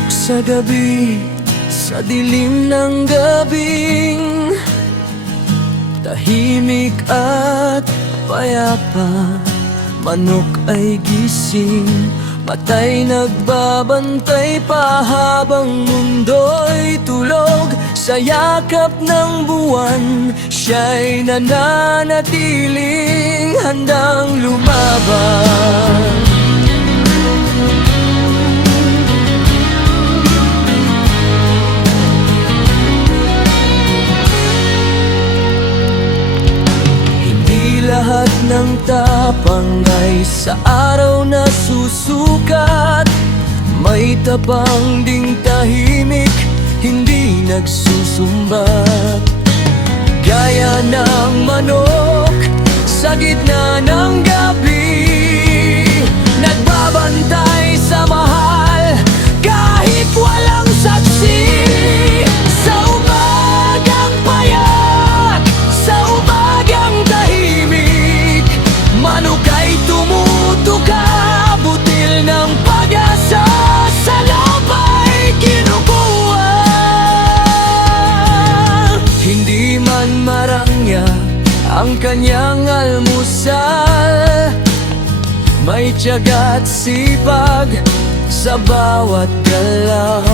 Pasok sa gabi, sa dilim ng gabing tahimik at payapa. Manok ay gising, matay nagbabantay pa habang mundo'y tulog. Sa yakap ng buwan, siya'y nananatiling handang lumaban. Lahat ng tapang ay sa araw na susukat. May tapang ding tahimik, hindi nagsusumbat. Gaya ng manok sa gitna ng gabi, nagbabantay sa mahal kahit walang saksi. Sa umagang payat, sa umagang tahimik, manok ay tumutuka, butil ng pag-asa sa lapay kinukuha. Hindi man marangya ang kanyang almusal, may tiyaga at sipag sa bawat galaw.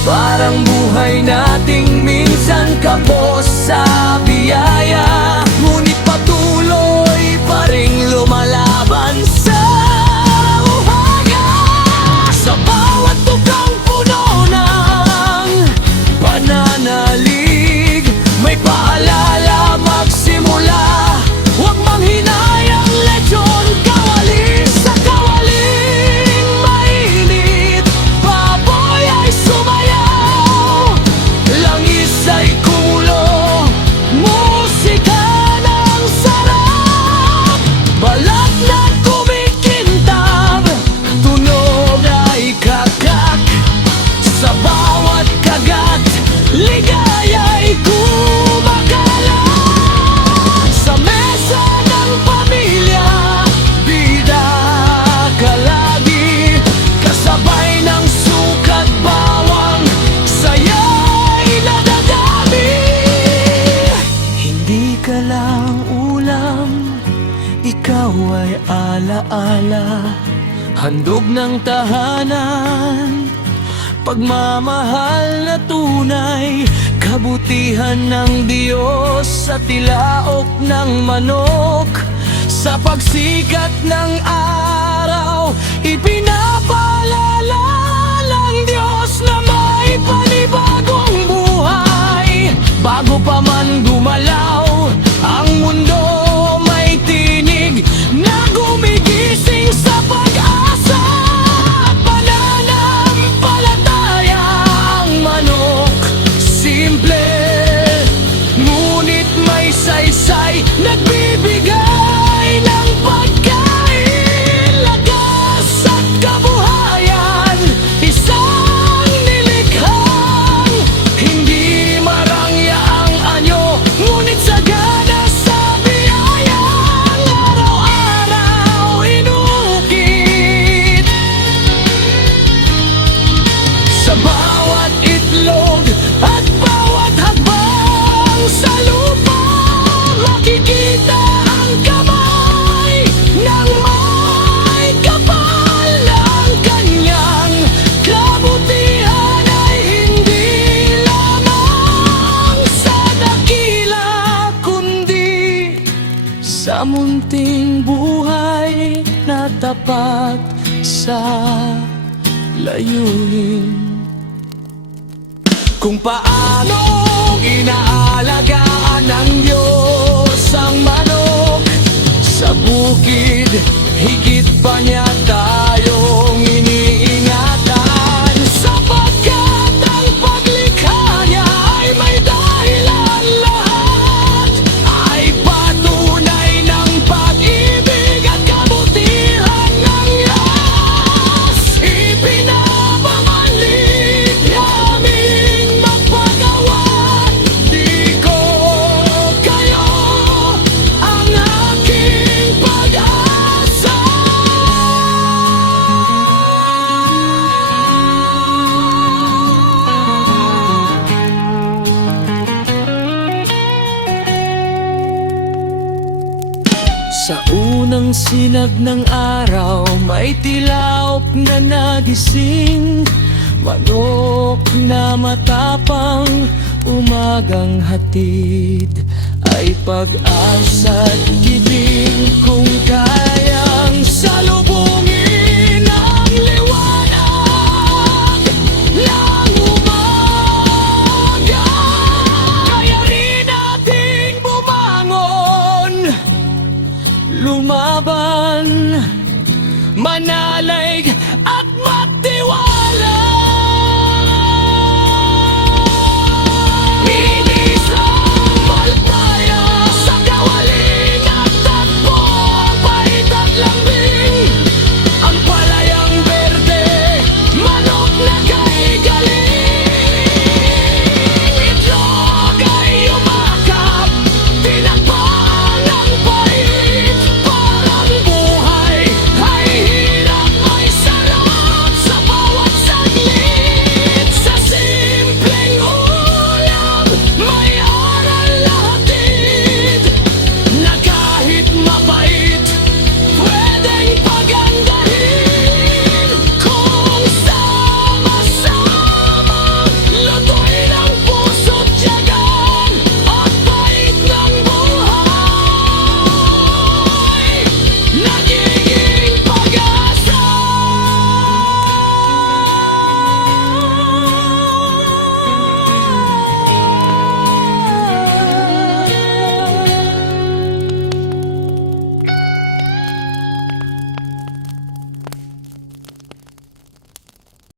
Parang buhay nating minsan kapos sa biyaya, ngunit patuloy pa ring lumalaban sa uhaga. Sa bawat tukang puno ng pananalig, may paalala magsimula. Huwag manghinayang lechon, kawali sa kawaling mainit. Baboy ay sumayaw, langis ay kumulo, musika ng sarap. Balat na kumikintab, tunog ay kakak. Sa bawat kagat, ligaya'y kumakalat. Sa mesa ng pamilya, bida ka lagi, kasabay ng sukat bawang, saya'y nadadami. Hindi ka lang ulam, ikaw ay alaala, handog ng tahanan, pagmamahal na tunay, kabutihan ng Diyos sa tilaok ng manok. Sa pagsikat ng araw, ipinapaalala ng Diyos na may panibagong buhay. Bago pa man gumalaw ang mundo, may tinig na gumigising sa pag-asa. Pananampalatayang manok, simple ngunit may saysay, nagbibigay ng pagkain, lakas at kabuhayan. Isang nilikhang hindi marangya ang anyo, ngunit sagana sa biyayang araw-araw inukit. Sa bawat itlog at bawat hakbang sa lupa, makikita ang kamay ng may kapal. Ng kanyang kabutihan ay hindi lamang sa dakila, kundi sa munting buhay na tapat sa layunin. Kung paano inaalagaan ng Diyos ang manok sa bukid, higit pa niya tayong iniingatan. Sapagkat ang paglikha niya ay may dahilan, lahat ay patunay ng pag-ibig at kabutihan ng Diyos. Ipinapamalit naming magpagawa, di ko kayo ang aking pag-asa. ng sinag ng araw, may tilaok na nagising. Manok na matapang, umagang hatid ay pag-asa't gibing. Kung kayang salubungin